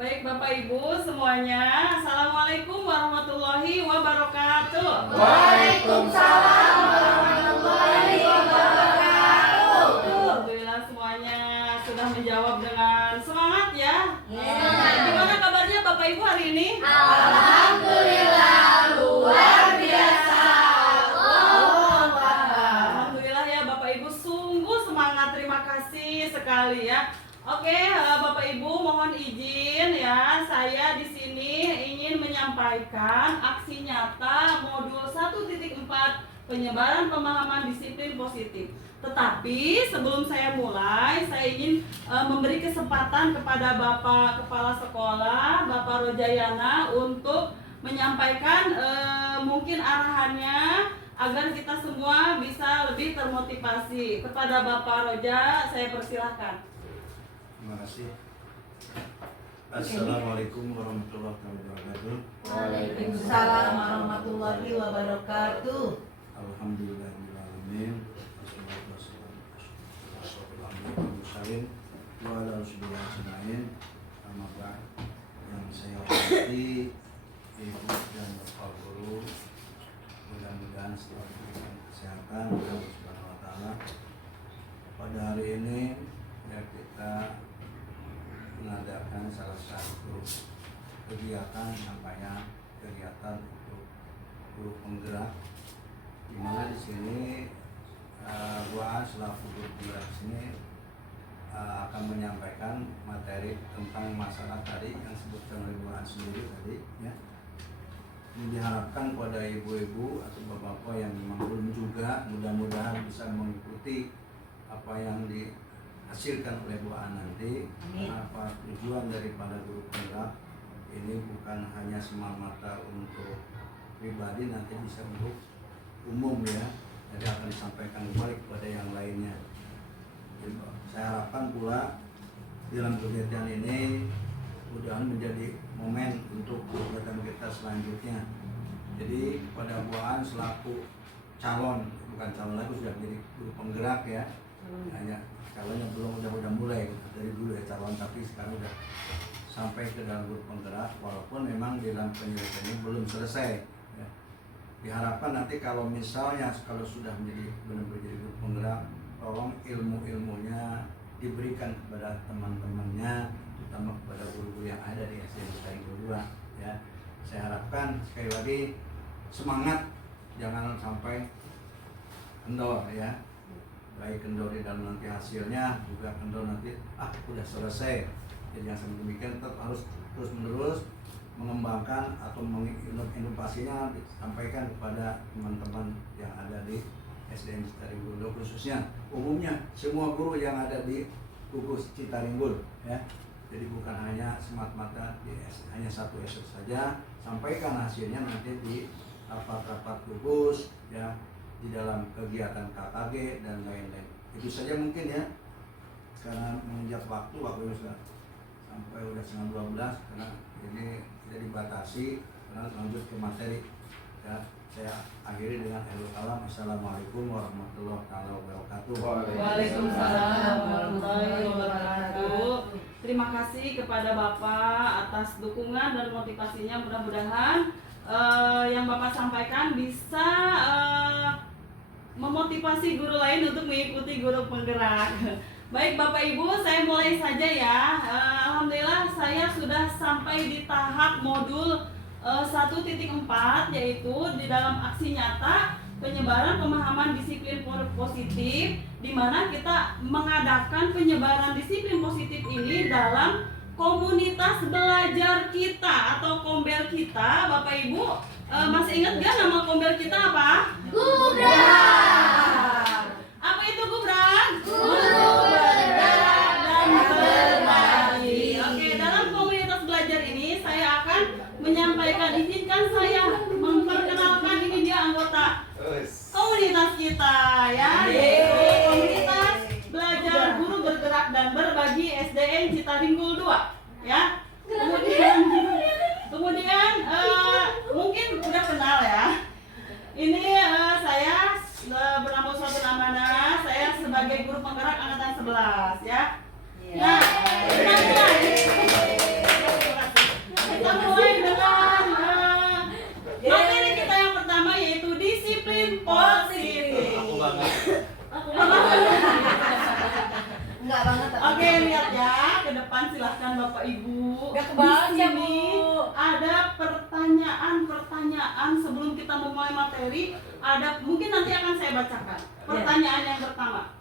Baik Bapak Ibu semuanya, Assalamualaikum warahmatullahi wabarakatuh. Waalaikumsalam warahmatullahi wabarakatuh. Alhamdulillah semuanya sudah menjawab dengan semangat ya. Gimana kabarnya Bapak Ibu hari ini? Alhamdulillah luar biasa. Alhamdulillah ya Bapak Ibu, sungguh semangat, terima kasih sekali ya. Oke, Bapak Ibu mohon izin ya, saya di sini ingin menyampaikan aksi nyata modul 1.4 penyebaran pemahaman disiplin positif. Tetapi sebelum saya mulai, saya ingin memberi kesempatan kepada Bapak Kepala Sekolah, Bapak Rojayana untuk menyampaikan mungkin arahannya agar kita semua bisa lebih termotivasi. Kepada Bapak Roja, saya persilahkan. Terima kasih. Assalamualaikum warahmatullahi wabarakatuh. Waalaikumsalam warahmatullahi wabarakatuh. Alhamdulillahirrahmanirrahim. Wassalatu wassalamu ala asyrofil mursalin wa ala rasulillah ajmain. Amma ba'd. Yang saya hormati Ibu dan Bapak Guru, mudah-mudahan selalu diberikan kesehatan oleh Allah Subhanahu wa taala. Pada hari ini ya kita mengadakan salah satu kegiatan namanya kegiatan untuk guru penggerak, di mana di sini gua selaku guru penggerak sini akan menyampaikan materi tentang masalah tadi yang disebutkan oleh gua sendiri tadi ya. Ini diharapkan pada ibu-ibu atau bapak-bapak yang memang belum juga mudah-mudahan bisa mengikuti apa yang dihasilkan oleh Bu An nanti. Apa tujuan daripada guru penggerak ini bukan hanya semata-mata untuk pribadi, nanti bisa untuk umum ya, jadi akan disampaikan kembali kepada yang lainnya. Jadi, saya harapkan pula dalam kegiatan ini mudah-mudahan menjadi momen untuk kegiatan kita selanjutnya. Jadi kepada Bu An selaku calon, bukan calon lagi, sudah menjadi guru penggerak ya, hanya calonnya belum, udah mulai dari dulu ya calon, tapi sekarang udah sampai ke dalam guru penggerak, walaupun memang di dalam penyelesaiannya belum selesai ya. Diharapkan nanti kalau misalnya kalau sudah menjadi benar-benar jadi guru penggerak, tolong ilmu-ilmunya diberikan kepada teman-temannya, terutama kepada guru-guru yang ada di SDN Citarum 2 ya. Saya harapkan sekali lagi semangat, jangan sampai kendor ya, baik kendor di dalam nanti hasilnya, juga kendor nanti udah selesai. Jadi yang sampai demikian tetap harus terus menerus mengembangkan atau menginovasinya, disampaikan kepada teman-teman yang ada di SDN Citarum 2, khususnya umumnya semua guru yang ada di gugus Citarum ya. Jadi bukan hanya semata-mata hanya satu SDN saja, sampaikan hasilnya nanti di rapat-rapat gugus ya, di dalam kegiatan KKG dan lain-lain. Itu saja mungkin ya, karena menginjak waktunya sudah sampai udah setengah 12, karena ini tidak dibatasi, karena lanjut ke materi ya. Saya akhiri dengan akhirul kalam. Assalamualaikum warahmatullahi wabarakatuh. Waalaikumsalam warahmatullahi wabarakatuh. Terima kasih kepada Bapak atas dukungan dan motivasinya. Mudah-mudahan yang Bapak sampaikan bisa memotivasi guru lain untuk mengikuti guru penggerak. Baik Bapak Ibu, saya mulai saja ya. Alhamdulillah saya sudah sampai di tahap modul 1.4, yaitu di dalam aksi nyata penyebaran pemahaman disiplin positif, di mana kita mengadakan penyebaran disiplin positif ini dalam komunitas belajar kita atau kombel kita. Bapak Ibu masih ingat gak nama kombel kita apa? Gubrak. Apa itu gubrak? Guru bergerak dan berbagi. Oke, dalam komunitas belajar ini saya akan menyampaikan, izinkan saya memperkenalkan, ini dia anggota komunitas kita ya, yaitu komunitas belajar guru bergerak dan berbagi SDN Citarum 2 ya. Kemudian mungkin udah kenal ya. Ini saya bernama Suatu Amanah, saya sebagai guru penggerak angkatan 11 ya. Nah, kita mulai dengan materi kita yang pertama, yaitu disiplin positif. Aku banget. Enggak banget. Oke, lihat ya ke depan, silahkan Bapak Ibu. Nggak kebaca, Di sini Bu. ada pertanyaan sebelum kita memulai materi. Ada, mungkin nanti akan saya bacakan. Pertanyaan yang pertama.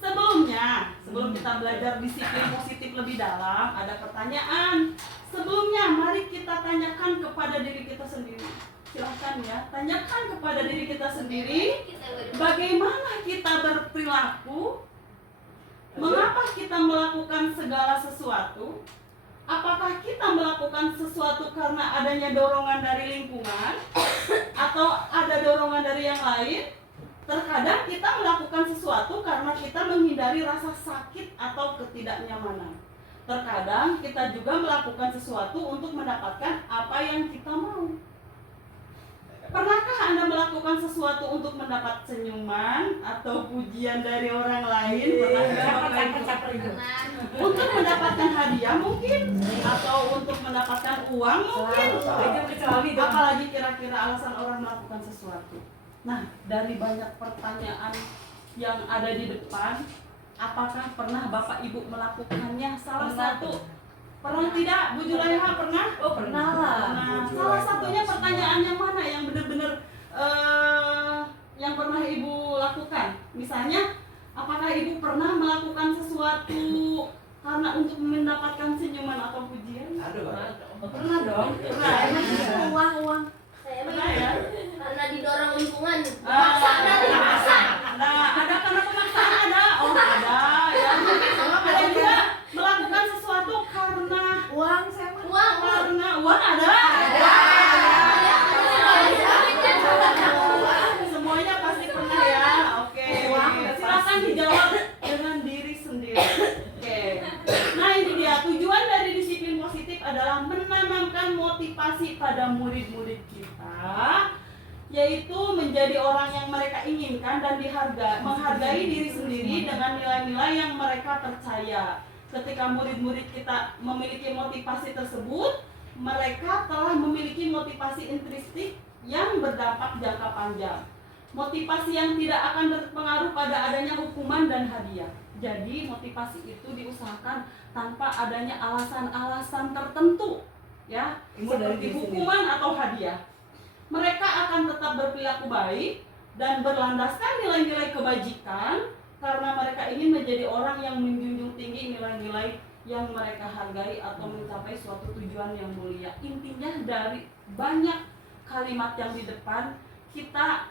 Sebelum kita belajar disiplin positif lebih dalam, ada pertanyaan. Sebelumnya, mari kita tanyakan kepada diri kita sendiri. Silahkan ya, tanyakan kepada diri kita sendiri, bagaimana kita berperilaku, mengapa kita melakukan segala sesuatu, apakah kita melakukan sesuatu karena adanya dorongan dari lingkungan, atau ada dorongan dari yang lain. Terkadang kita melakukan sesuatu karena kita menghindari rasa sakit atau ketidaknyamanan. Terkadang kita juga melakukan sesuatu untuk mendapatkan apa yang kita mau. Pernahkah Anda melakukan sesuatu untuk mendapat senyuman atau pujian dari orang lain? Untuk mendapatkan hadiah mungkin, atau untuk mendapatkan uang mungkin. Apalagi kira-kira alasan orang melakukan sesuatu. Nah, dari banyak pertanyaan yang ada di depan, apakah pernah Bapak Ibu melakukannya? Salah satu, pernah tidak? Bu Julaiha pernah? Oh, pernah lah. Nah, salah satunya pertanyaan yang mana yang benar-benar yang pernah Ibu lakukan? Misalnya, apakah Ibu pernah melakukan sesuatu karena untuk mendapatkan senyuman atau pujian? Ada Bang. Pernah dong? Pernah. Uang. Saya Pernah ya? karena didorong lingkungan. Ah, Dipaksa. Nah, ada karena pemaksaan ada. Oh, ada ya. Ada juga melakukan sesuatu karena Uang saya mah. uang ada. Semuanya pasti pernah ya. Oke. Silakan dijawab dengan diri sendiri. Oke. Nah, ini dia tujuan dari disiplin positif adalah menanamkan motivasi pada murid-murid kita, yaitu menjadi orang yang mereka inginkan dan menghargai diri sendiri dengan nilai-nilai yang mereka percaya. Ketika murid-murid kita memiliki motivasi tersebut, mereka telah memiliki motivasi intrinsik yang berdampak jangka panjang. Motivasi yang tidak akan berpengaruh pada adanya hukuman dan hadiah. Jadi motivasi itu diusahakan tanpa adanya alasan-alasan tertentu, ya, seperti hukuman atau hadiah. Mereka akan tetap berperilaku baik dan berlandaskan nilai-nilai kebajikan karena mereka ingin menjadi orang yang menjunjung tinggi nilai-nilai yang mereka hargai atau mencapai suatu tujuan yang mulia. Intinya dari banyak kalimat yang di depan kita,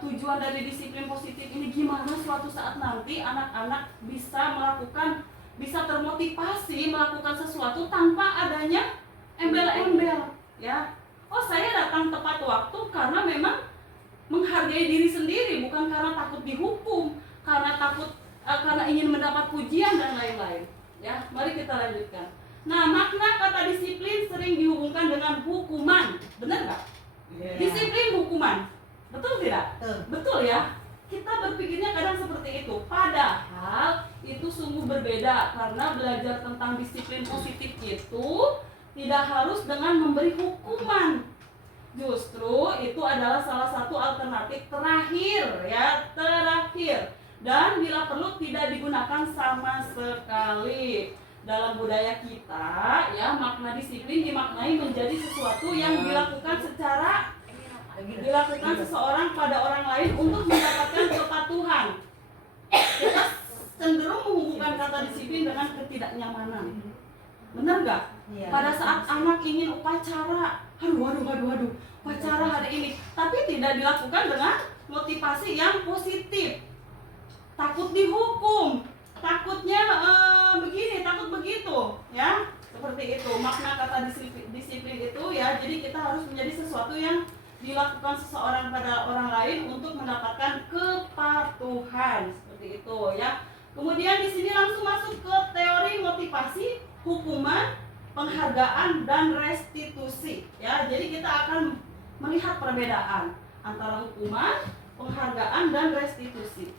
tujuan dari disiplin positif ini gimana suatu saat nanti anak-anak bisa termotivasi melakukan sesuatu tanpa adanya embel-embel, ya. Oh, saya datang tepat waktu karena memang menghargai diri sendiri, bukan karena takut dihukum, karena ingin mendapat pujian dan lain-lain, ya. Mari kita lanjutkan. Nah, makna kata disiplin sering dihubungkan dengan hukuman, benar nggak? Disiplin hukuman, betul tidak? Betul ya. Kita berpikirnya kadang seperti itu. Padahal itu sungguh berbeda karena belajar tentang disiplin positif itu tidak harus dengan memberi hukuman. Justru itu adalah salah satu alternatif terakhir, ya, terakhir. Dan bila perlu tidak digunakan sama sekali. Dalam budaya kita, ya, makna disiplin dimaknai menjadi sesuatu yang dilakukan seseorang pada orang lain untuk mendapatkan kepatuhan. Kita cenderung menghubungkan kata disiplin dengan ketidaknyamanan. Benar nggak? Iya. Pada saat anak ingin upacara, aduh, upacara hari ini, tapi tidak dilakukan dengan motivasi yang positif. Takut dihukum, takutnya begini, takut begitu, ya. Seperti itu makna kata disiplin itu, ya. Jadi kita harus menjadi sesuatu yang dilakukan seseorang pada orang lain untuk mendapatkan kepatuhan, seperti itu, ya. Kemudian di sini langsung masuk ke teori motivasi, hukuman, penghargaan, dan restitusi, ya. Jadi kita akan melihat perbedaan antara hukuman, penghargaan, dan restitusi.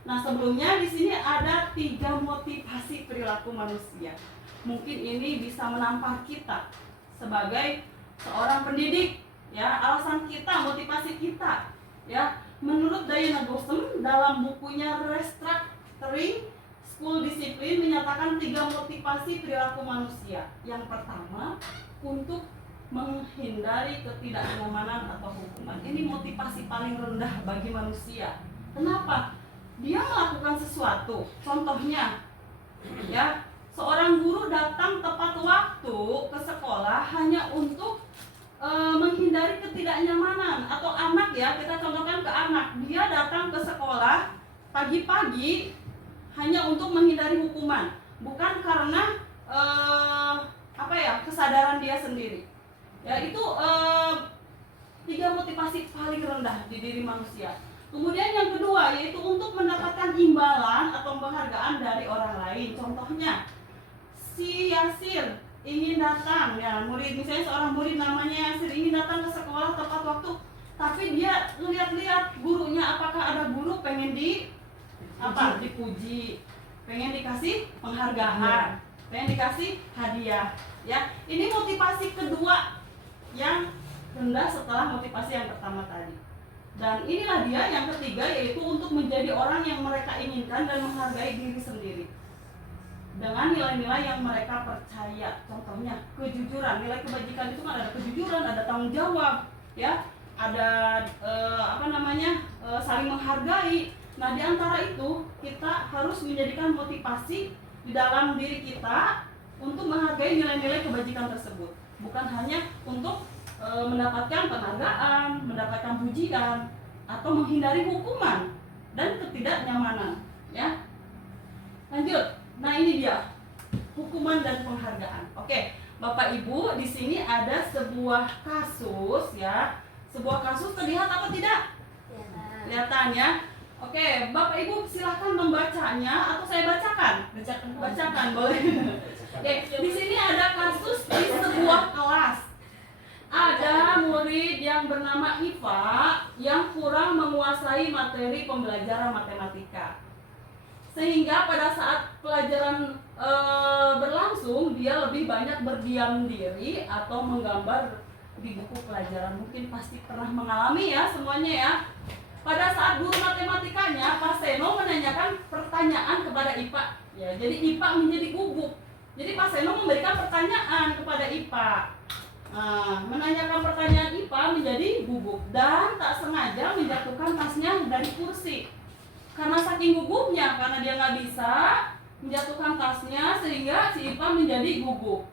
Nah, sebelumnya di sini ada 3 motivasi perilaku manusia. Mungkin ini bisa menampar kita sebagai seorang pendidik, ya. Alasan kita, motivasi kita, ya. Menurut Diana Gosem dalam bukunya Restructuring School Discipline menyatakan 3 motivasi perilaku manusia. Yang pertama, untuk menghindari ketidaknyamanan atau hukuman. Ini motivasi paling rendah bagi manusia. Kenapa? Dia melakukan sesuatu. Contohnya, ya, seorang guru datang tepat waktu ke sekolah hanya untuk menghindari ketidaknyamanan. Atau anak, ya, kita contohkan ke anak, dia datang ke sekolah pagi-pagi hanya untuk menghindari hukuman, bukan karena kesadaran dia sendiri. Ya, itu 3 motivasi paling rendah di diri manusia. Kemudian yang kedua yaitu untuk mendapatkan imbalan atau penghargaan dari orang lain. Contohnya, si Yasir ingin datang, ya, murid, misalnya seorang murid namanya Yasir ingin datang ke sekolah tepat waktu, tapi dia lihat-lihat gurunya, apakah ada guru pengen dipuji, pengen dikasih penghargaan, pengen dikasih hadiah, ya. Ini motivasi kedua yang rendah setelah motivasi yang pertama tadi. Dan inilah dia yang ketiga, yaitu untuk menjadi orang yang mereka inginkan dan menghargai diri sendiri dengan nilai-nilai yang mereka percaya. Contohnya kejujuran. Nilai kebajikan itu kan ada kejujuran, ada tanggung jawab, ya, ada saling menghargai. Nah, di antara itu kita harus menjadikan motivasi di dalam diri kita untuk menghargai nilai-nilai kebajikan tersebut, bukan hanya untuk mendapatkan penghargaan, mendapatkan pujian, atau menghindari hukuman dan ketidaknyamanan, ya. Lanjut. Nah, ini dia hukuman dan penghargaan. Oke, Bapak Ibu, di sini ada sebuah kasus, ya. Sebuah kasus terlihat apa tidak? Kelihatan, ya. Oke, Bapak Ibu silahkan membacanya atau saya bacakan? Bacakan, boleh. Oke, di sini ada kasus di sebuah kelas. Ada murid yang bernama Iva yang kurang menguasai materi pembelajaran matematika. Sehingga pada saat pelajaran berlangsung, dia lebih banyak berdiam diri atau menggambar di buku pelajaran. Mungkin pasti pernah mengalami, ya, semuanya, ya. Pada saat guru matematikanya, Pak Seno menanyakan pertanyaan kepada Ipa, ya, jadi Ipa menjadi gugup. Jadi Pak Seno memberikan pertanyaan kepada Ipa. Menanyakan pertanyaan IPA menjadi gugup dan tak sengaja menjatuhkan tasnya dari kursi. Karena saking gugupnya, karena dia nggak bisa menjatuhkan tasnya, sehingga si IPA menjadi gugup.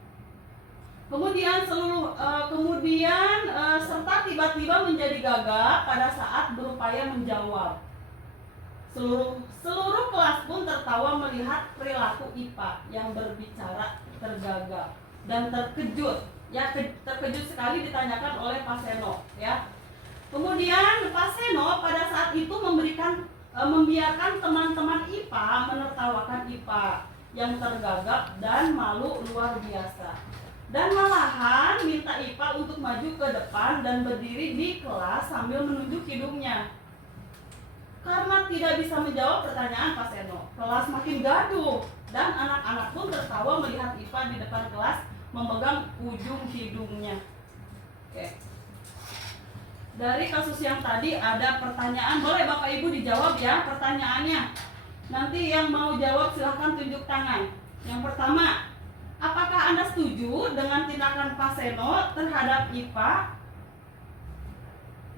Kemudian serta tiba-tiba menjadi gagap pada saat berupaya menjawab. Seluruh kelas pun tertawa melihat perilaku IPA yang berbicara tergagap dan terkejut. Ya, terkejut sekali ditanyakan oleh Pak Seno, ya. Kemudian Pak Seno pada saat itu membiarkan teman-teman IPA menertawakan IPA yang tergagap dan malu luar biasa. Dan malahan minta IPA untuk maju ke depan dan berdiri di kelas sambil menunjuk hidungnya. Karena tidak bisa menjawab pertanyaan Pak Seno, kelas makin gaduh dan anak-anak pun tertawa melihat IPA di depan kelas memegang ujung hidungnya. Oke. Dari kasus yang tadi ada pertanyaan, boleh Bapak Ibu dijawab, ya, pertanyaannya. Nanti yang mau jawab silahkan tunjuk tangan. Yang pertama, apakah Anda setuju dengan tindakan Pak Seno terhadap IPA?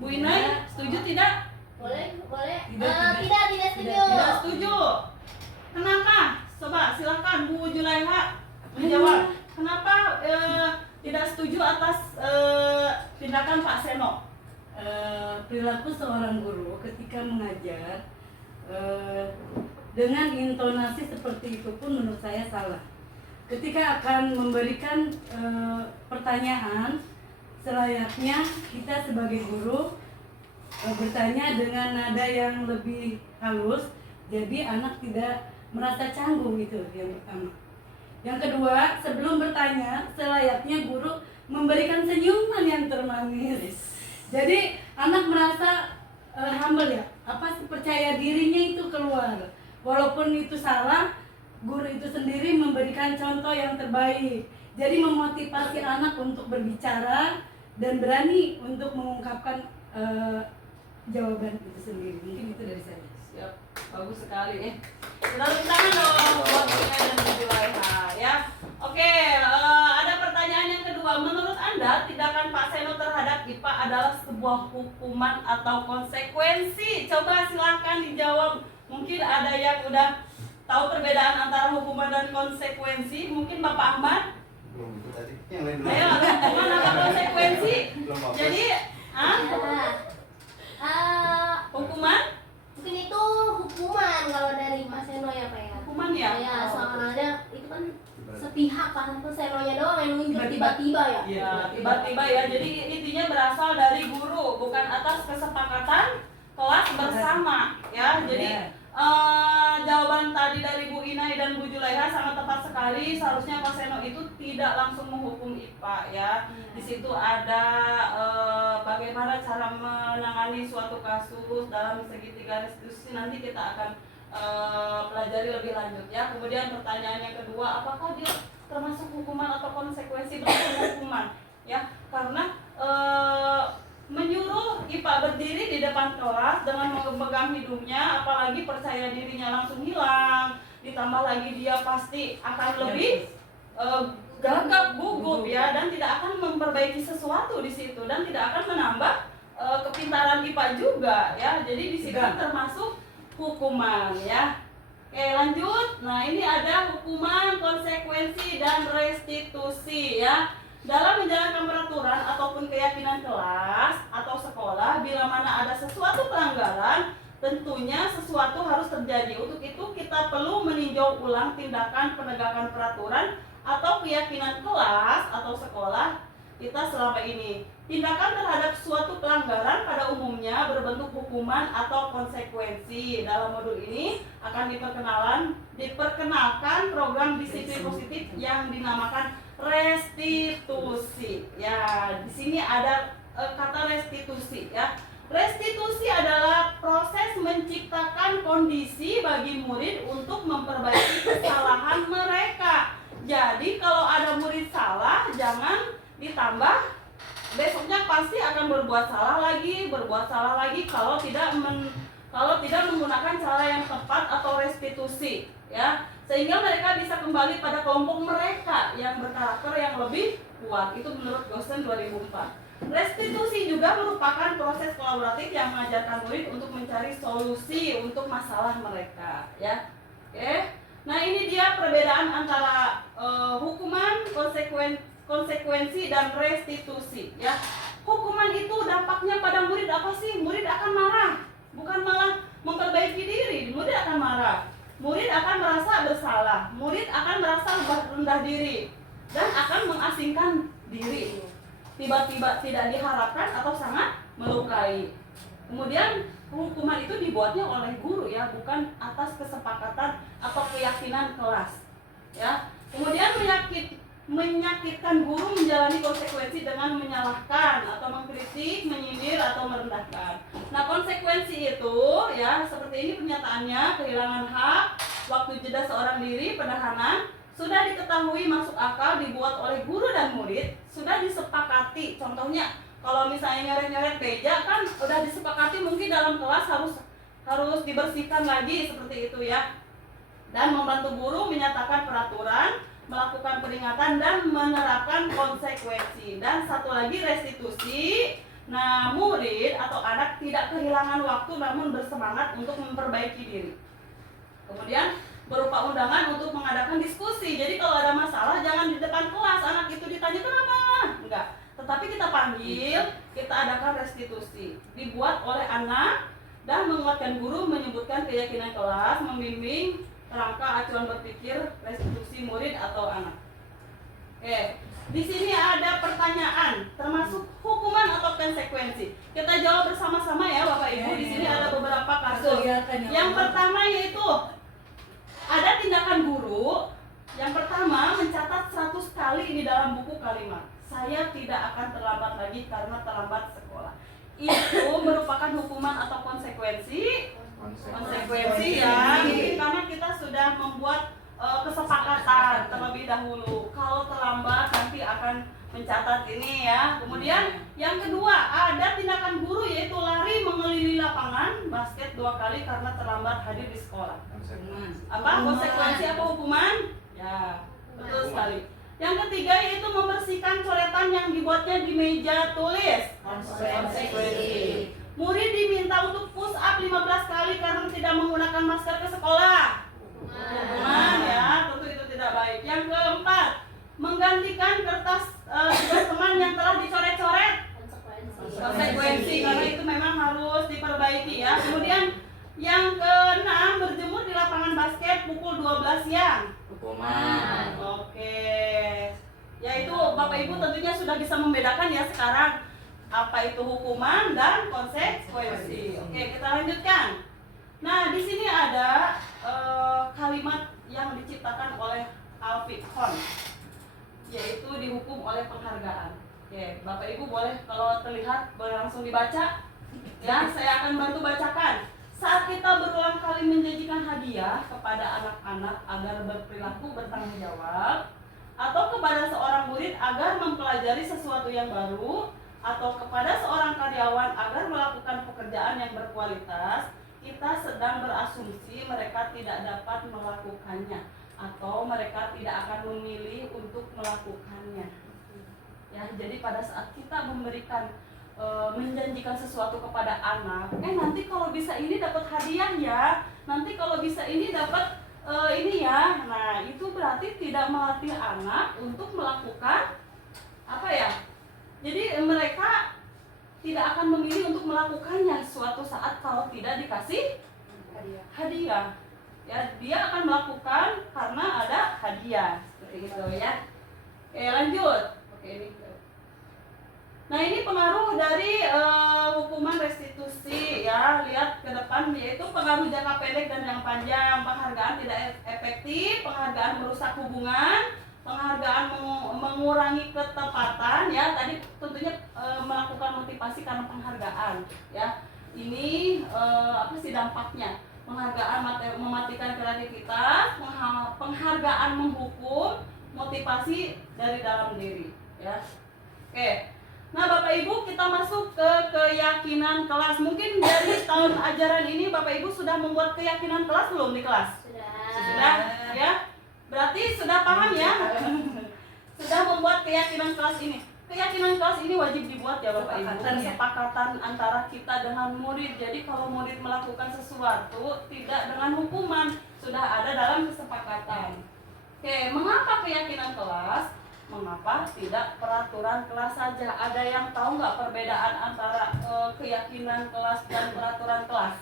Bu Inai, setuju tidak? Boleh. Tidak setuju. Tidak setuju. Kenapa? Coba silakan Bu Julaiha menjawab. Kenapa tidak setuju atas tindakan Pak Seno? Perilaku seorang guru ketika mengajar dengan intonasi seperti itu pun menurut saya salah. Ketika akan memberikan pertanyaan, selayaknya kita sebagai guru bertanya dengan nada yang lebih halus, jadi anak tidak merasa canggung. Itu yang pertama. Yang kedua, sebelum bertanya, selayaknya guru memberikan senyuman yang termanis. Jadi anak merasa humble, ya, percaya dirinya itu keluar. Walaupun itu salah, guru itu sendiri memberikan contoh yang terbaik. Jadi memotivasi anak untuk berbicara dan berani untuk mengungkapkan jawaban itu sendiri. Mungkin itu dari saya. Siap, bagus sekali ya. Kita tepuk tangan dong buat Ina dan Bu Julaiha ya. Oke, ada pertanyaan yang kedua. Menurut Anda, tindakan Pak Seno terhadap IPA adalah sebuah hukuman atau konsekuensi? Coba silahkan dijawab. Mungkin ada yang udah tahu perbedaan antara hukuman dan konsekuensi. Mungkin Bapak Ahmad? Belum itu tadi. Yang lain Ayo, hukuman atau konsekuensi? Belum apa. Jadi, hukuman? Mungkin itu hukuman kalau dari Mas Seno ya Pak ya. Hukuman ya? Ya, soalnya itu kan sepihak kan Senonya doang yang nunjuk tiba-tiba ya. Iya, tiba-tiba ya. Jadi intinya berasal dari guru, bukan atas kesepakatan kelas bersama ya. Jadi jawaban tadi dari Bu Inai dan Bu Julaiha sangat tepat sekali. Seharusnya Pak Seno itu tidak langsung menghukum IPA ya. Di situ ada bagaimana cara menangani suatu kasus dalam segitiga restitusi, nanti kita akan pelajari lebih lanjut ya. Kemudian pertanyaan yang kedua, apakah dia termasuk hukuman atau konsekuensi? Betul, hukuman ya, karena menyuruh IPA berdiri di depan kelas dengan memegang hidungnya, apalagi percaya dirinya langsung hilang, ditambah lagi dia pasti akan lebih gagap gugup ya, dan tidak akan memperbaiki sesuatu di situ, dan tidak akan menambah kepintaran IPA juga ya. Jadi di situ termasuk hukuman ya. Oke, lanjut. Nah, ini ada hukuman, konsekuensi, dan restitusi ya. Dalam menjalankan peraturan ataupun keyakinan kelas atau sekolah, bila mana ada sesuatu pelanggaran, tentunya sesuatu harus terjadi. Untuk itu kita perlu meninjau ulang tindakan penegakan peraturan atau keyakinan kelas atau sekolah kita selama ini. Tindakan terhadap suatu pelanggaran pada umumnya berbentuk hukuman atau konsekuensi. Dalam modul ini akan diperkenalkan program disiplin positif yang dinamakan restitusi. Ya, di sini ada kata restitusi ya. Restitusi adalah proses menciptakan kondisi bagi murid untuk memperbaiki kesalahan mereka. Jadi kalau ada murid salah, jangan ditambah, besoknya pasti akan berbuat salah lagi kalau tidak menggunakan cara yang tepat atau restitusi ya, sehingga mereka bisa kembali pada kelompok mereka yang berkarakter yang lebih kuat. Itu menurut Gosen 2004. Restitusi juga merupakan proses kolaboratif yang mengajarkan murid untuk mencari solusi untuk masalah mereka ya. Oke. Nah, ini dia perbedaan antara hukuman, konsekuensi, dan restitusi ya. Hukuman itu dampaknya pada murid apa sih? Murid akan marah, bukan malah memperbaiki diri. Murid akan marah, murid akan merasa bersalah, murid akan merasa rendah diri, dan akan mengasingkan diri. Tiba-tiba tidak diharapkan atau sangat melukai. Kemudian hukuman itu dibuatnya oleh guru ya, bukan atas kesepakatan atau keyakinan kelas ya. Kemudian menyakitkan guru menjalani konsekuensi dengan menyalahkan atau mengkritik, menyindir atau merendahkan. Nah, konsekuensi itu ya seperti ini pernyataannya: kehilangan hak, waktu jeda seorang diri, penahanan, sudah diketahui masuk akal, dibuat oleh guru dan murid, sudah disepakati. Contohnya kalau misalnya nyoret-nyoret meja kan udah disepakati, mungkin dalam kelas harus dibersihkan lagi seperti itu ya. Dan membantu guru menyatakan peraturan, melakukan peringatan, dan menerapkan konsekuensi. Dan satu lagi restitusi. Nah, murid atau anak tidak kehilangan waktu namun bersemangat untuk memperbaiki diri. Kemudian berupa undangan untuk mengadakan diskusi. Jadi kalau ada masalah jangan di depan kelas anak itu ditanya kenapa, enggak. Tetapi kita panggil, kita adakan restitusi. Dibuat oleh anak dan menguatkan guru, menyebutkan keyakinan kelas, membimbing rangka acuan berpikir restitusi murid atau anak. Oke, di sini ada pertanyaan, termasuk hukuman atau konsekuensi. Kita jawab bersama-sama ya Bapak Ibu. Di sini ada beberapa kasus. Yang pertama yaitu ada tindakan guru. Yang pertama, mencatat 100 kali di dalam buku kalimat, saya tidak akan terlambat lagi karena terlambat sekolah. Itu merupakan hukuman atau konsekuensi? Konsekuensi ya, mungkin karena kita sudah membuat kesepakatan terlebih dahulu. Kalau terlambat nanti akan mencatat ini ya. Kemudian yang kedua ada tindakan guru yaitu lari mengelilingi lapangan basket 2 kali karena terlambat hadir di sekolah. Apa konsekuensi apa hukuman? Ya, betul sekali. Yang ketiga yaitu membersihkan coretan yang dibuatnya di meja tulis. Konsekuensi. Murid diminta untuk push up 15 kali karena tidak menggunakan masker ke sekolah. Hukuman ya, tentu itu tidak baik. Yang keempat, menggantikan kertas tugas teman yang telah dicoret-coret. Konsekuensi karena itu memang harus diperbaiki ya. Kemudian yang keenam, berjemur di lapangan basket pukul 12 siang. Hukuman. Oke. Ya itu Bapak Ibu tentunya sudah bisa membedakan ya sekarang apa itu hukuman dan konsekuensi. Oke, kita lanjutkan. Nah, di sini ada kalimat yang diciptakan oleh Alfie Kohn, yaitu dihukum oleh penghargaan. Oke, Bapak Ibu boleh kalau terlihat boleh langsung dibaca. Ya, saya akan bantu bacakan. Saat kita berulang kali menjanjikan hadiah kepada anak-anak agar berperilaku bertanggung jawab, atau kepada seorang murid agar mempelajari sesuatu yang baru, atau kepada seorang karyawan agar melakukan pekerjaan yang berkualitas, kita sedang berasumsi mereka tidak dapat melakukannya atau mereka tidak akan memilih untuk melakukannya. Ya, jadi pada saat kita memberikan menjanjikan sesuatu kepada anak, nanti kalau bisa ini dapat hadiah ya, nanti kalau bisa ini dapat ini ya. Nah, itu berarti tidak melatih anak untuk melakukan apa ya? Jadi mereka tidak akan memilih untuk melakukannya suatu saat kalau tidak dikasih hadiah. Ya, dia akan melakukan karena ada hadiah. Seperti itu ya. Oke, lanjut. Oke, ini. Nah, ini pengaruh dari hukuman restitusi ya. Lihat ke depan yaitu pengaruh jangka pendek dan yang panjang. Penghargaan tidak efektif, penghargaan merusak hubungan, penghargaan mengurangi ketepatan ya. Tadi tentunya melakukan motivasi karena penghargaan ya. Ini apa sih dampaknya? Penghargaan mematikan kreativitas, penghargaan menghukum, motivasi dari dalam diri ya. Oke. Nah, Bapak Ibu, kita masuk ke keyakinan kelas. Mungkin dari tahun ajaran ini Bapak Ibu sudah membuat keyakinan kelas belum di kelas? Sudah ya. Berarti sudah paham ya? Sudah membuat keyakinan kelas ini. Keyakinan kelas ini wajib dibuat ya Bapak Ibu. Kesepakatan antara kita dengan murid. Jadi kalau murid melakukan sesuatu tidak dengan hukuman, sudah ada dalam kesepakatan. Oke, mengapa keyakinan kelas? Mengapa tidak peraturan kelas saja? Ada yang tahu nggak perbedaan antara keyakinan kelas dan peraturan kelas?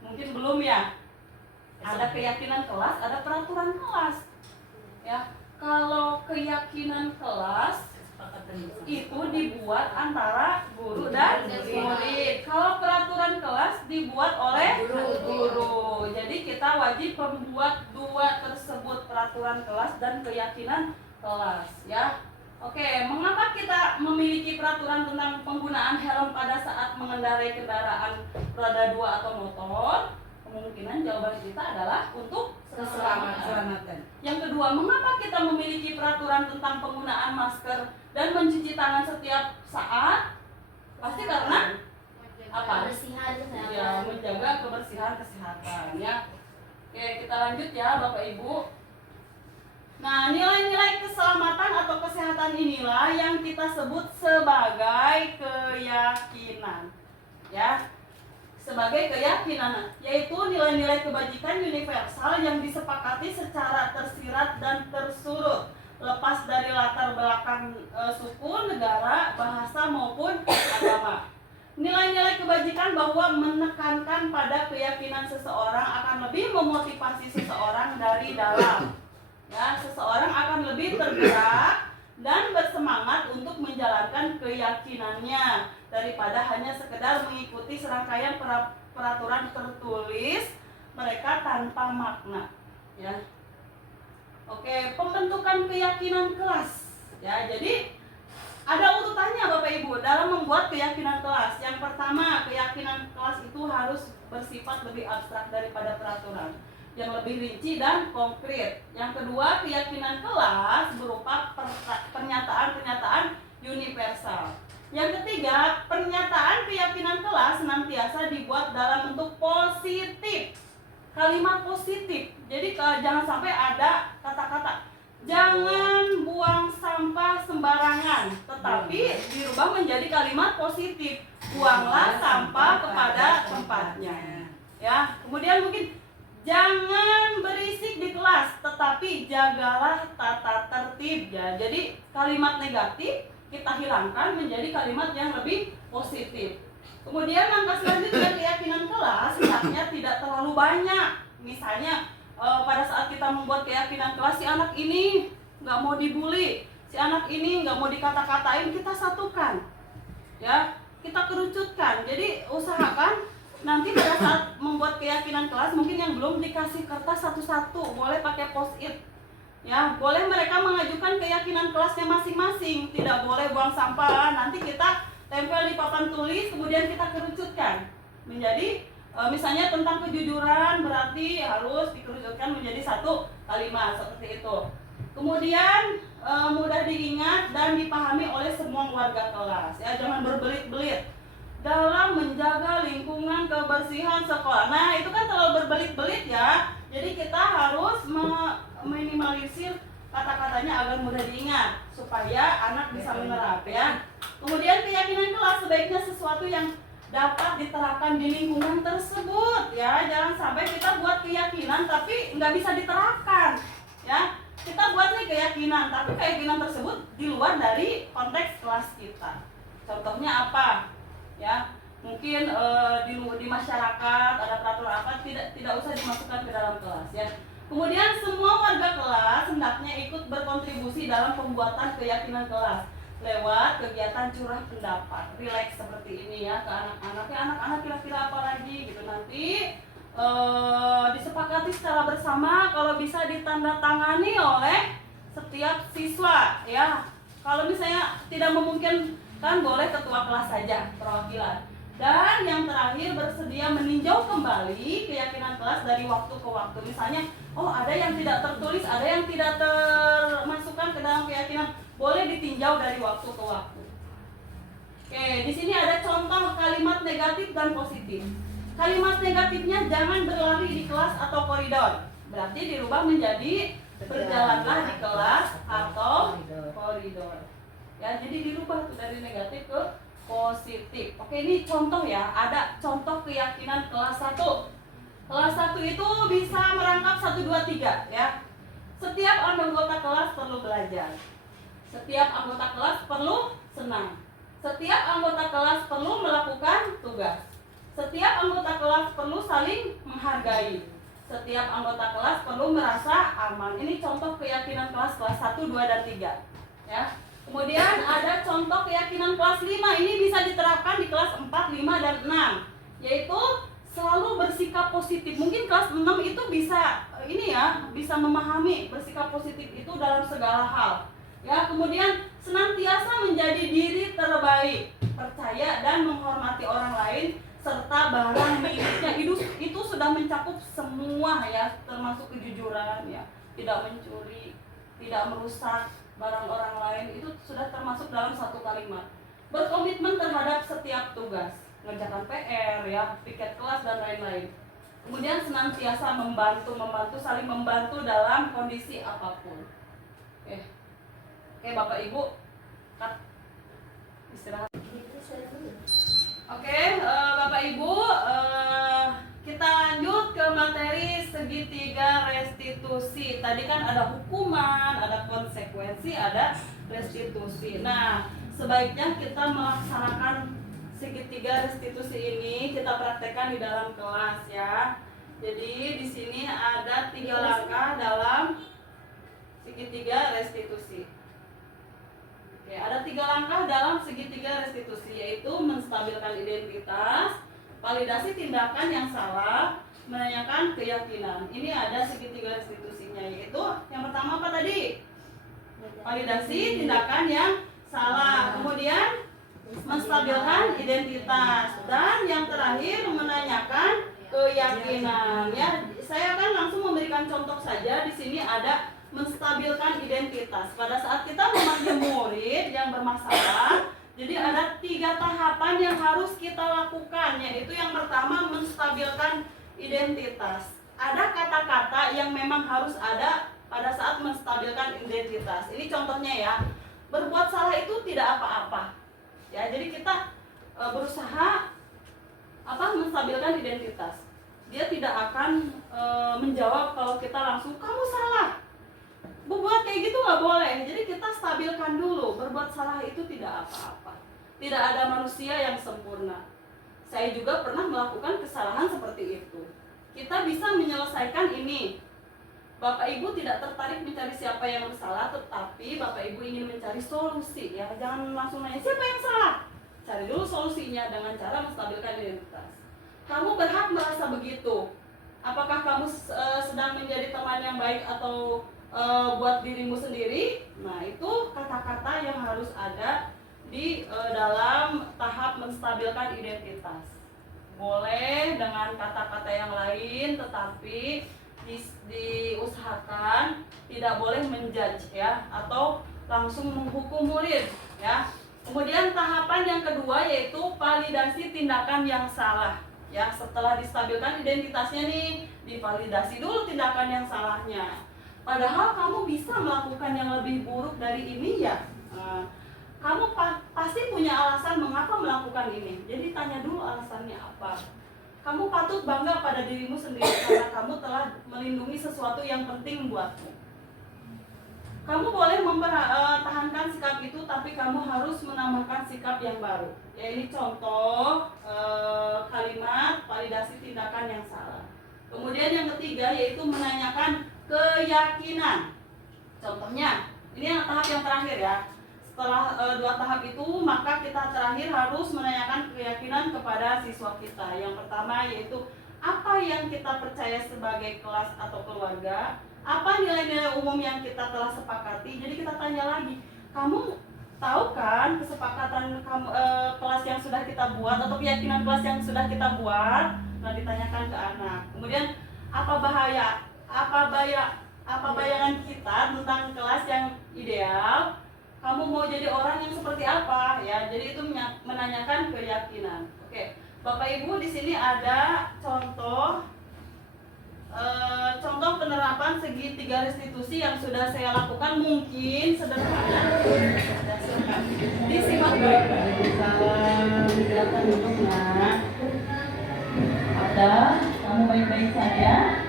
Mungkin belum ya. Ada keyakinan kelas, ada peraturan kelas. Ya, kalau keyakinan kelas itu dibuat antara guru dan murid. Kalau peraturan kelas dibuat oleh guru. Jadi kita wajib membuat dua tersebut, peraturan kelas dan keyakinan kelas ya. Oke, mengapa kita memiliki peraturan tentang penggunaan helm pada saat mengendarai kendaraan roda 2 atau motor? Kemungkinan jawaban kita adalah untuk keselamatan. Yang kedua, mengapa kita memiliki peraturan tentang penggunaan masker dan mencuci tangan setiap saat? Pasti karena apa? Kebersihan kesehatan. Ya, menjaga kebersihan kesehatan ya. Oke, kita lanjut ya Bapak Ibu. Nah, nilai-nilai keselamatan atau kesehatan inilah yang kita sebut sebagai keyakinan. Ya. Sebagai keyakinan, yaitu nilai-nilai kebajikan universal yang disepakati secara tersirat dan tersurut, lepas dari latar belakang suku, negara, bahasa maupun agama. Nilai-nilai kebajikan bahwa menekankan pada keyakinan seseorang akan lebih memotivasi seseorang dari dalam. Ya, seseorang akan lebih tergerak dan bersemangat untuk menjalankan keyakinannya daripada hanya sekedar mengikuti serangkaian peraturan tertulis mereka tanpa makna. Ya. Oke, pembentukan keyakinan kelas. Ya, jadi ada urutannya Bapak Ibu dalam membuat keyakinan kelas. Yang pertama, keyakinan kelas itu harus bersifat lebih abstrak daripada peraturan. yang lebih rinci dan konkret. Yang kedua, keyakinan kelas berupa pernyataan-pernyataan universal. Yang ketiga, pernyataan keyakinan kelas senantiasa dibuat dalam bentuk positif. Kalimat positif. Jadi jangan sampai ada kata-kata jangan buang sampah sembarangan, tetapi dirubah menjadi kalimat positif. Buanglah sampah kepada tempatnya. Ya, kemudian mungkin jangan berisik di kelas, tetapi jagalah tata tertib. Ya, jadi kalimat negatif kita hilangkan menjadi kalimat yang lebih positif. Kemudian langkah selanjutnya, keyakinan kelas hendaknya tidak terlalu banyak. Misalnya pada saat kita membuat keyakinan kelas, si anak ini nggak mau dibully, si anak ini nggak mau dikata-katain, kita satukan, ya, kita kerucutkan. Jadi usahakan nanti pada saat membuat keyakinan kelas, mungkin yang belum dikasih kertas satu-satu, boleh pakai post-it, ya, boleh mereka mengajukan keyakinan kelasnya masing-masing, tidak boleh buang sampah. Nanti kita tempel di papan tulis, kemudian kita kerucutkan menjadi misalnya tentang kejujuran, berarti harus dikerucutkan menjadi satu kalimat seperti itu. Kemudian mudah diingat dan dipahami oleh semua warga kelas. Ya, jangan berbelit-belit dalam menjaga lingkungan kebersihan sekolah. Nah, itu kan terlalu berbelit-belit ya. Jadi kita harus meminimalisir kata-katanya agar mudah diingat supaya anak bisa menyerap ya. Kemudian keyakinan kelas sebaiknya sesuatu yang dapat diterapkan di lingkungan tersebut ya. Jangan sampai kita buat keyakinan tapi nggak bisa diterapkan ya. Kita buat nih keyakinan tapi keyakinan tersebut di luar dari konteks kelas kita. Contohnya apa ya, mungkin di masyarakat ada peraturan apa, tidak usah dimasukkan ke dalam kelas ya. Kemudian semua warga kelas hendaknya ikut berkontribusi dalam pembuatan keyakinan kelas lewat kegiatan curah pendapat, relax seperti ini ya, ke anak-anaknya. Anak-anak kira-kira apa lagi gitu, nanti disepakati secara bersama, kalau bisa ditandatangani oleh setiap siswa ya. Kalau misalnya tidak memungkinkan, boleh ketua kelas saja perwakilan. Dan yang terakhir, bersedia meninjau kembali keyakinan kelas dari waktu ke waktu. Misalnya, oh ada yang tidak tertulis, ada yang tidak termasukkan ke dalam keyakinan, boleh ditinjau dari waktu ke waktu. Oke, di sini ada contoh kalimat negatif dan positif. Kalimat negatifnya jangan berlari di kelas atau koridor. Berarti dirubah menjadi berjalanlah di kelas atau koridor. Ya, jadi dirubah tuh dari negatif ke positif. Oke, ini contoh ya. Ada contoh keyakinan kelas 1. Kelas 1 itu bisa merangkap 1, 2, 3 ya. Setiap anggota kelas perlu belajar. Setiap anggota kelas perlu senang. Setiap anggota kelas perlu melakukan tugas. Setiap anggota kelas perlu saling menghargai. Setiap anggota kelas perlu merasa aman. Ini contoh keyakinan kelas 1, 2, dan 3 ya. Kemudian ada contoh keyakinan kelas 5. Ini bisa diterapkan di kelas 4, 5, dan 6, yaitu selalu bersikap positif. Mungkin kelas 6 itu bisa bisa memahami bersikap positif itu dalam segala hal. Ya, kemudian senantiasa menjadi diri terbaik, percaya dan menghormati orang lain serta barang miliknya. Itu sudah mencakup semua ya, termasuk kejujuran ya, tidak mencuri, tidak merusak barang orang lain, itu sudah termasuk dalam satu kalimat. Berkomitmen terhadap setiap tugas, mengerjakan PR ya, piket kelas dan lain-lain. Kemudian senantiasa membantu, saling membantu dalam kondisi apapun. Oke, Bapak Ibu, istirahat. Oke, Bapak Ibu, kita lanjut ke materi segitiga restitusi. Tadi kan ada hukuman, ada konsekuensi, ada restitusi. Nah, sebaiknya kita melaksanakan segitiga restitusi ini, kita praktekkan di dalam kelas ya. Jadi di sini ada 3 langkah dalam segitiga restitusi. Oke, ada 3 langkah dalam segitiga restitusi, yaitu menstabilkan identitas, validasi tindakan yang salah, menanyakan keyakinan. Ini ada segitiga restitusinya, yaitu yang pertama apa tadi? Validasi tindakan yang salah. Kemudian menstabilkan identitas, dan yang terakhir menanyakan keyakinan. Ya, saya akan langsung memberikan contoh saja, di sini ada menstabilkan identitas. Pada saat kita memanggil murid yang bermasalah, jadi ada 3 tahapan yang harus kita lakukan, yaitu yang pertama menstabilkan identitas. Ada kata-kata yang memang harus ada pada saat menstabilkan identitas. Ini contohnya ya, berbuat salah itu tidak apa-apa. Ya, jadi kita berusaha menstabilkan identitas. Dia tidak akan menjawab kalau kita langsung kamu salah. Berbuat kayak gitu nggak boleh. Jadi kita stabilkan dulu. Berbuat salah itu tidak apa-apa. Tidak ada manusia yang sempurna. Saya juga pernah melakukan kesalahan seperti itu. Kita bisa menyelesaikan ini. Bapak Ibu tidak tertarik mencari siapa yang bersalah, tetapi Bapak Ibu ingin mencari solusi. Ya, jangan langsung nanya siapa yang salah. Cari dulu solusinya dengan cara menstabilkan identitas. Kamu berhak merasa begitu. Apakah kamu sedang menjadi teman yang baik atau buat dirimu sendiri? Nah, itu kata-kata yang harus ada di dalam tahap menstabilkan identitas. Boleh dengan kata-kata yang lain, tetapi diusahakan tidak boleh menjudge ya, atau langsung menghukum murid ya. Kemudian tahapan yang kedua yaitu validasi tindakan yang salah. Ya, setelah distabilkan identitasnya nih, divalidasi dulu tindakan yang salahnya. Padahal kamu bisa melakukan yang lebih buruk dari ini ya. Kamu pasti punya alasan mengapa melakukan ini. Jadi tanya dulu alasannya apa. Kamu patut bangga pada dirimu sendiri karena kamu telah melindungi sesuatu yang penting buatmu. Kamu boleh mempertahankan sikap itu, tapi kamu harus menambahkan sikap yang baru. Ya, ini contoh kalimat validasi tindakan yang salah. Kemudian yang ketiga yaitu menanyakan keyakinan. Contohnya, ini yang tahap yang terakhir ya. Setelah 2 tahap itu, maka kita terakhir harus menanyakan keyakinan kepada siswa kita. Yang pertama yaitu apa yang kita percaya sebagai kelas atau keluarga, apa nilai-nilai umum yang kita telah sepakati. Jadi kita tanya lagi, kamu tahu kan kesepakatan kelas yang sudah kita buat atau keyakinan kelas yang sudah kita buat? Nah, ditanyakan ke anak. Kemudian apa bayangan kita tentang kelas yang ideal? Kamu mau jadi orang yang seperti apa? Ya, jadi itu menanyakan keyakinan. Oke, Bapak Ibu, di sini ada contoh penerapan segitiga restitusi yang sudah saya lakukan, mungkin sederhana. Disimak baik-baik. Silakan duduk nak. Ada, kamu baik-baik saja.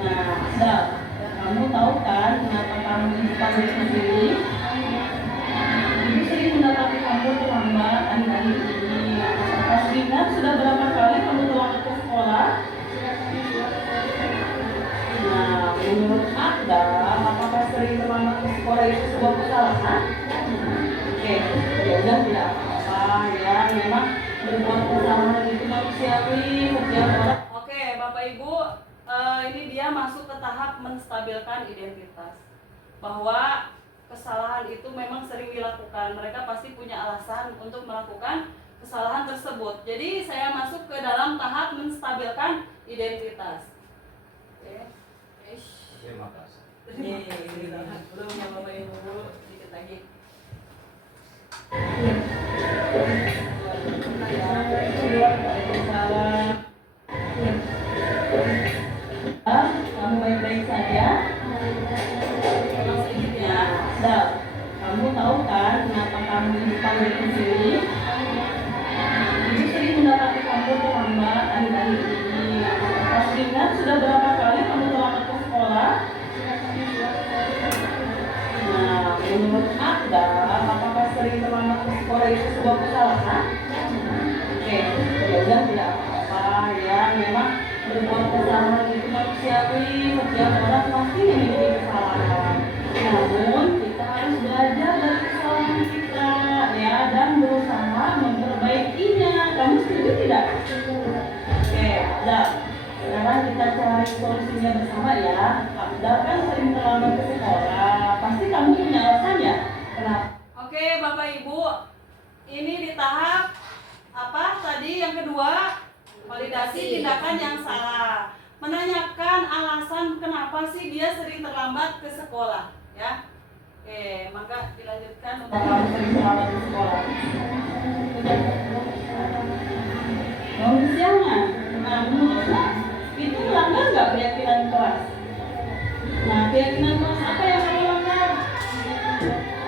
Nah, ada. Kamu tahu kan kenapa kamu dipanggil sendiri? Ibu sering mendapati kamu terlambat hari-hari ini. Kamu ingat sudah berapa kali kamu terlambat ke sekolah? Nah, menurut Anda, apakah sering terlambat ke sekolah itu sebuah kesalahan? Oke, ya udah, tidak apa-apa ya. Memang berbuat kesalahan itu manusiawi, setiap orang. Oke, Bapak Ibu, ini dia masuk ke tahap menstabilkan identitas. Bahwa kesalahan itu memang sering dilakukan. Mereka pasti punya alasan untuk melakukan kesalahan tersebut. Jadi saya masuk ke dalam tahap menstabilkan identitas. Oke. Terima kasih. Belum ya Bapak Ibu, sedikit lagi. Kamu baik-baik saja? Sedikitnya. Nah, kamu tahu kan kenapa kamu dipanggil ke sini? Ibu sering mendapati kamu terlambat hari-hari ini. Kamu ingat sudah berapa kali kamu terlambat ke sekolah? Nah, menurut Anda, apakah sering terlambat ke sekolah itu sebuah kesalahan? Oke, ya udah, tidak apa-apa ya. Memang berbuat kesalahan itu manusiawi, setiap orang pasti memiliki kesalahan. Namun kita harus belajar dari kesalahan kita ya, dan berusaha memperbaikinya. Kamu setuju tidak? Oke, nah sekarang kita cari solusinya bersama ya. Anda kan sering terlambat ke sekolah, pasti kamu punya alasan ya. Kenapa? Oke, Bapak Ibu, ini di tahap apa tadi yang kedua? Validasi tindakan yang salah. menanyakan alasan kenapa sih dia sering terlambat ke sekolah, ya. Oke, maka dilanjutkan untuk kamu sering terlambat ke sekolah. Oh, kesiangan. Nah, menurutnya itu melanggar nggak keyakinan kelas? Nah, keyakinan kelas apa yang kamu langgar?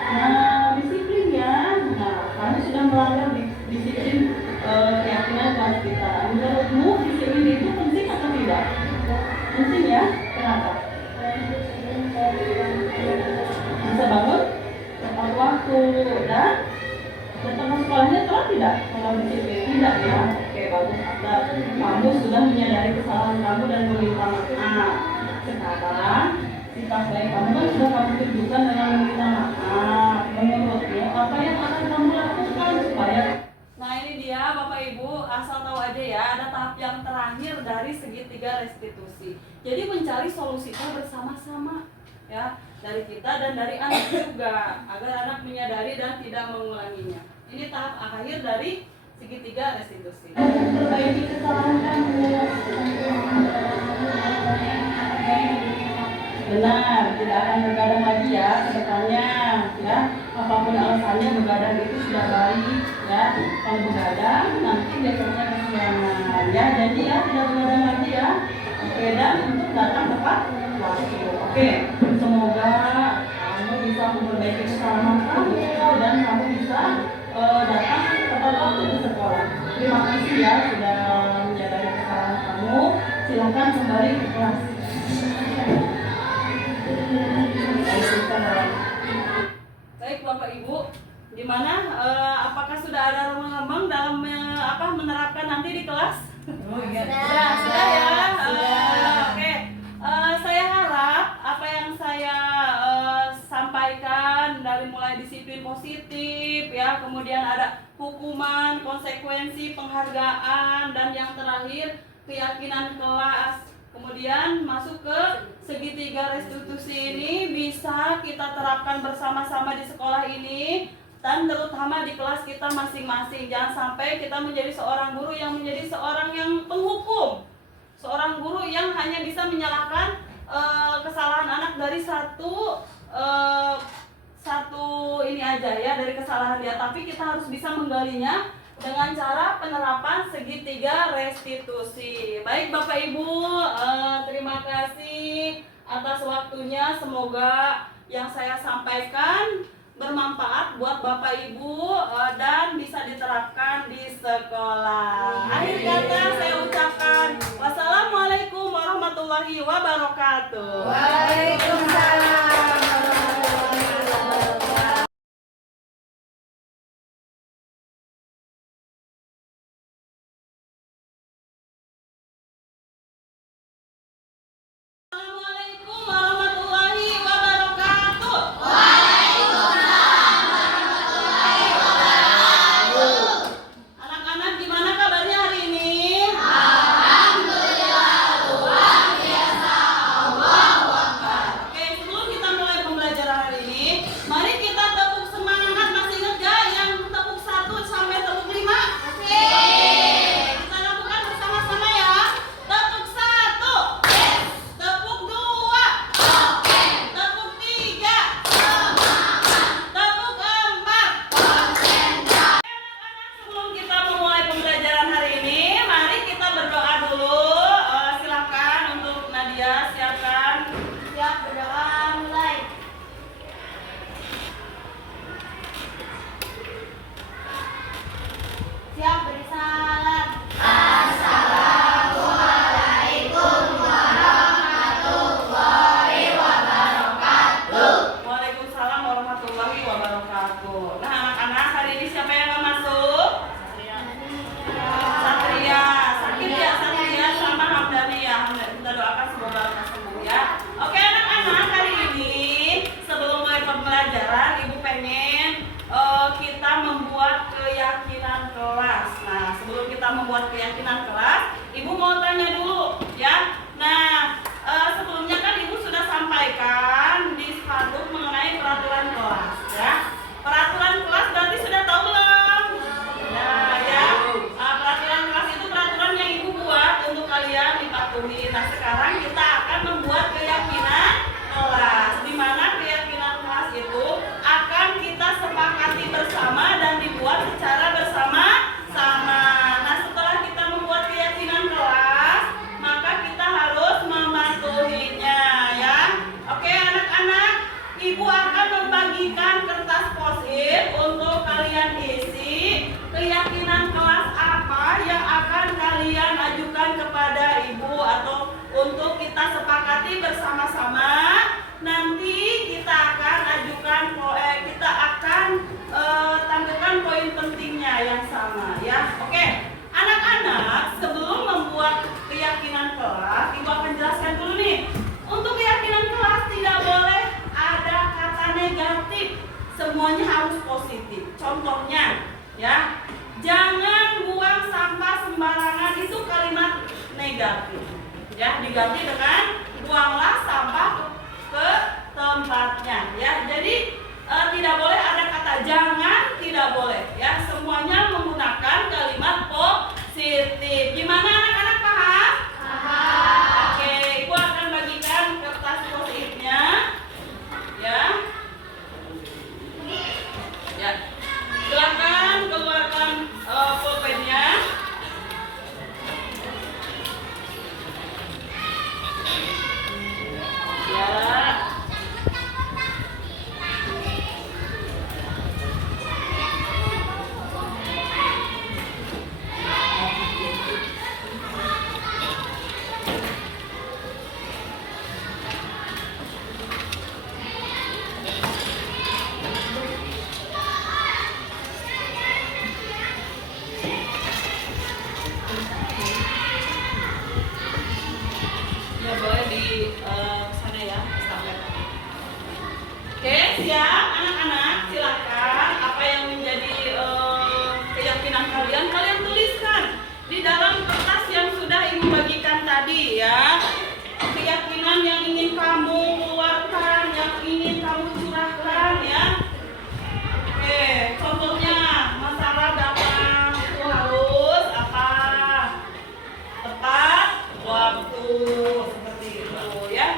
Nah, disiplin ya. Nah, kamu sudah melanggar disiplin keyakinan kelas kita. Menurutmu disiplin itu penting atau tidak? Penting ya. Kenapa? Bisa bangun tepat waktu dan datang ke sekolahnya telat tidak? Kalau disiplin tidak ya. Oke, bagus. Kamu sudah menyadari kesalahan kamu dan meminta maaf. Sekarang sikap baik kamu kan sudah kamu tunjukkan dengan meminta maaf. Menurutmu apa yang akan kamu lakukan supaya? Nah, ini dia Bapak Ibu, asal tahu aja ya, ada tahap yang terakhir dari segitiga restitusi. Jadi mencari solusinya bersama-sama ya, dari kita dan dari anak juga, agar anak menyadari dan tidak mengulanginya. Ini tahap akhir dari segitiga restitusi. Perbaiki kesalahan kamu. Benar, tidak akan begadang lagi ya ke depannya ya. Apapun alasannya begadang itu sudah baik ya. Kalau begadang nanti besoknya kesiangan ya. Jadi ya tidak begadang lagi ya. Oke, dan untuk datang tepat waktu. Oke, semoga kamu bisa memperbaiki kesalahan kamu dan kamu bisa datang tepat waktu ke sekolah. Terima kasih ya sudah menyadari kesalahan kamu. Silakan kembali ke kelas. Baik Bapak Ibu, gimana? Apakah sudah ada ruang-ruang dalam menerapkan nanti di kelas? Oh iya. Sudah ya. Sudah. Oke. Saya harap apa yang saya sampaikan dari mulai disiplin positif ya, kemudian ada hukuman, konsekuensi, penghargaan, dan yang terakhir keyakinan kelas. Kemudian masuk ke segitiga restitusi ini bisa kita terapkan bersama-sama di sekolah ini dan terutama di kelas kita masing-masing. Jangan sampai kita menjadi seorang guru yang menjadi seorang yang penghukum, seorang guru yang hanya bisa menyalahkan kesalahan anak dari satu ini aja ya, dari kesalahan dia, tapi kita harus bisa menggalinya dengan cara penerapan segitiga restitusi. Baik Bapak Ibu, terima kasih atas waktunya. Semoga yang saya sampaikan bermanfaat buat Bapak Ibu dan bisa diterapkan di sekolah. Akhir kata saya ucapkan wassalamualaikum warahmatullahi wabarakatuh. Waalaikumsalam. Assalamualaikum warahmatullahi wabarakatuh. Anak-anak gimana kabarnya hari ini? Alhamdulillah, luar biasa. Allahu Akbar. Oke, sebelum kita patuhi. Nah, sekarang kita akan membuat keyakinan kelas, di mana keyakinan kelas itu akan kita sepakati bersama dan dibuat secara bersama-sama. Nah, setelah kita membuat keyakinan kelas, maka kita harus mematuhinya ya. Oke anak-anak, ibu akan membagikan kertas post-it untuk kalian isi keyakinan kelas apa yang akan kalian ajukan kepada ibu atau untuk kita sepakati bersama-sama. Nanti kita akan ajukan kita akan tampilkan poin pentingnya yang sama ya. Oke anak-anak, sebelum membuat keyakinan kelas, ibu akan jelaskan dulu nih. Untuk keyakinan kelas tidak boleh ada kata negatif, semuanya harus positif. Contohnya ya, jangan buang sampah sembarangan, itu kalimat negatif ya, diganti dengan buanglah sampah ke tempatnya ya. Jadi tidak boleh ada kata jangan, tidak boleh ya, semuanya menggunakan kalimat positif. Gimana anak-anak, paham? Paham. Oke, ibu akan bagikan kertas post-itnya ya. Ya, silakan keluarkan pulpennya. Ya. Ya boleh di sana ya, estafet. Oke, siap anak-anak, silakan apa yang menjadi keyakinan kalian, kalian tuliskan di dalam kertas yang sudah ibu bagikan tadi ya. Keyakinan yang ingin kamu keluarkan, yang ingin kamu curahkan ya. Oke, contohnya masalah datang itu harus apa? Tepat waktu, seperti itu ya.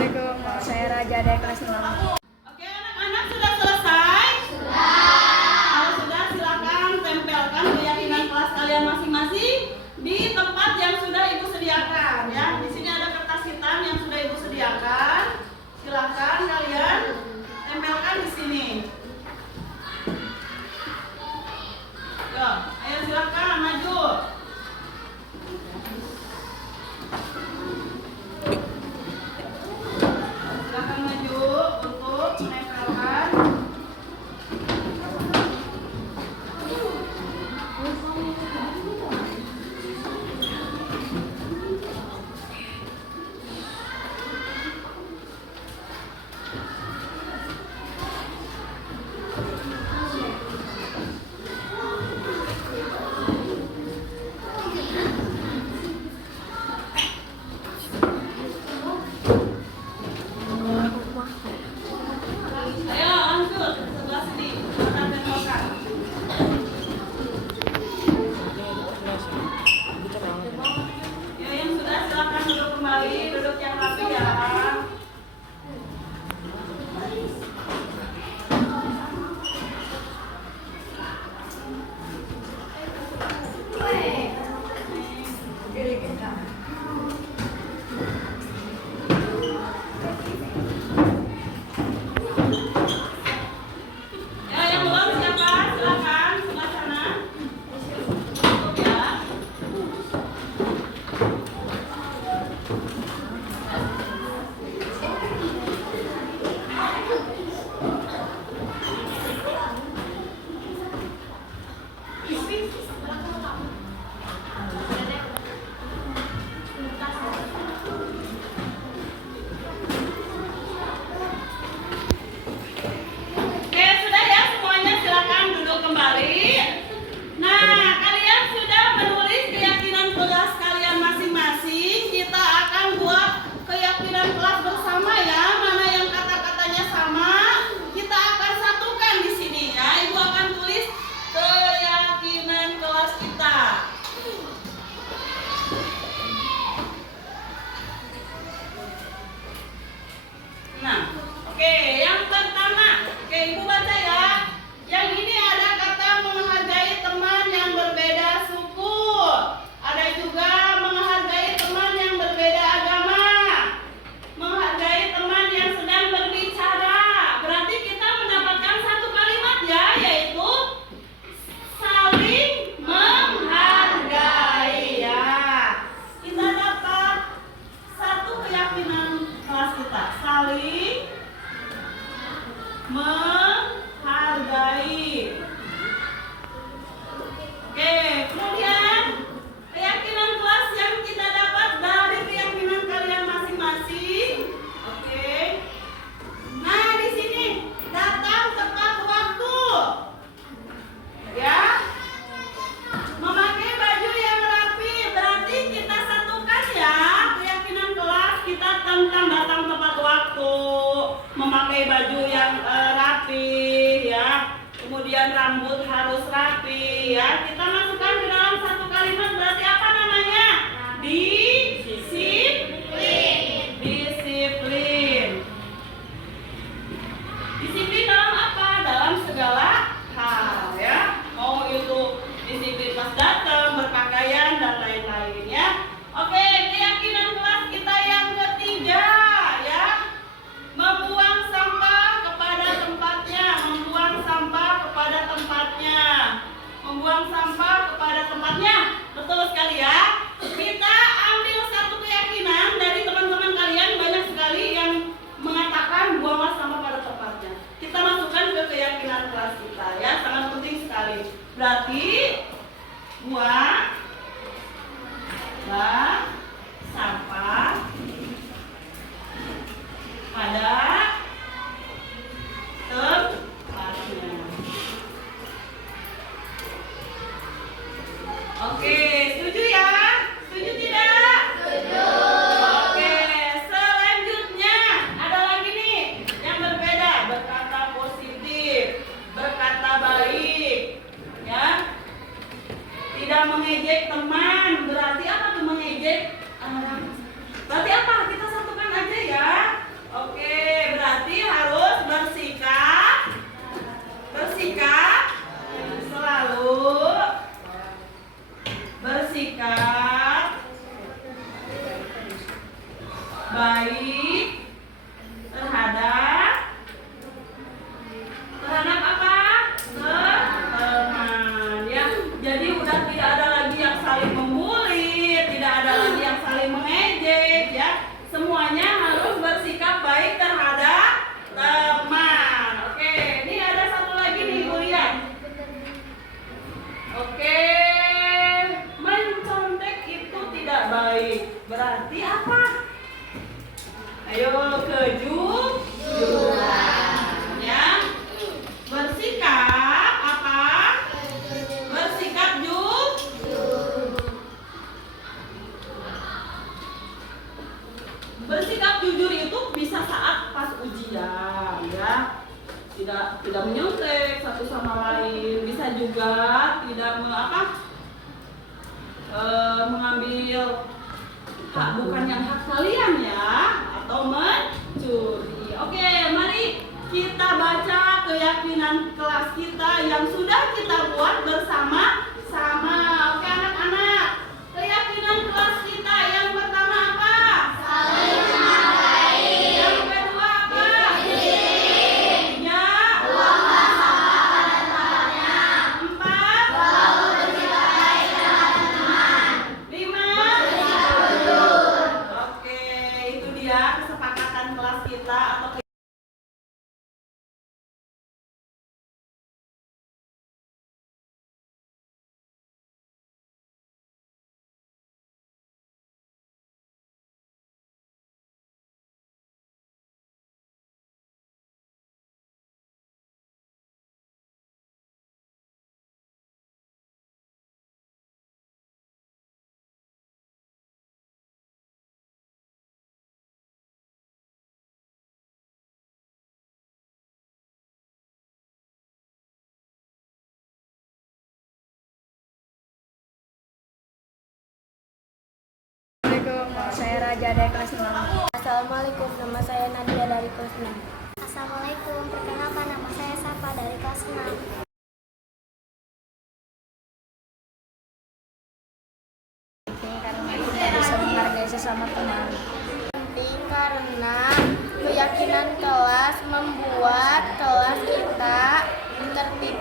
Assalamualaikum, saya Raja dari kelas 6. Oke anak-anak, sudah selesai? Kalau sudah, silakan tempelkan keyakinan kelas kalian masing-masing di tempat yang sudah ibu sediakan ya. Di sini ada kertas hitam yang sudah ibu sediakan. Silakan kalian tempelkan di sini. Yuk, ayo silakan maju. Silakan maju untuk menempelkan. ya. Kita masukkan ke dalam satu kalimat, berarti apa namanya? Disiplin. Disiplin. Disiplin dalam apa? Dalam segala hal ya. Mau itu disiplin pas datang, berpakaian dan lain-lain ya. Oke, keyakinan kelas kita yang ketiga ya. Membuang sampah kepada tempatnya, membuang sampah kepada tempatnya. Membuang sampah kepada tempatnya. Betul sekali ya. Kita ambil satu keyakinan dari teman-teman kalian, banyak sekali yang mengatakan buanglah sampah pada tempatnya. Kita masukkan ke keyakinan kelas kita ya, sangat penting sekali. Berarti buanglah sampah pada tempatnya. Oke, setuju ya? Setuju tidak? Setuju. Oke, selanjutnya ada lagi nih yang berbeda, berkata positif, berkata baik, ya. Tidak mengejek teman. Berarti apa tuh mengejek? Berarti apa? Kita satukan aja ya. Oke, berarti harus bersikap selalu bersikap baik terhadap apa? Teman ya. Jadi udah tidak ada lagi yang saling membuli, tidak ada lagi yang saling mengejek ya. Semuanya harus bersikap baik terhadap teman. Oke, ini ada satu lagi nih, Bu lihat. Oke, mencontek itu tidak baik. Berarti apa? Ayo kejujuran ya. Bersikap apa? Bersikap jujur. Bersikap jujur itu bisa saat pas ujian ya. Tidak menyontek satu sama lain. Bisa juga tidak mengambil hak bukan yang hak kalian ya, atau mencuri. Oke, mari kita baca keyakinan kelas kita yang sudah kita buat bersama-sama. Oke anak-anak, keyakinan kelas kita yang pertama apa? Saling menghargai. Yang kedua apa? Tiga, buanglah sampah pada tempatnya. Empat, selalu bersikap baik terhadap teman. Lima, bersikap jujur. Oke, itu dia kesepakatan kelas kita atau Assalamualaikum, saya Raja dari kelas 6. Assalamualaikum, nama saya Nadia dari kelas 6. Assalamualaikum, perkenalkan nama saya Safa dari kelas 6. Penting karena kita bisa menghargai sesama teman. Penting karena keyakinan kelas membuat kelas kita tertib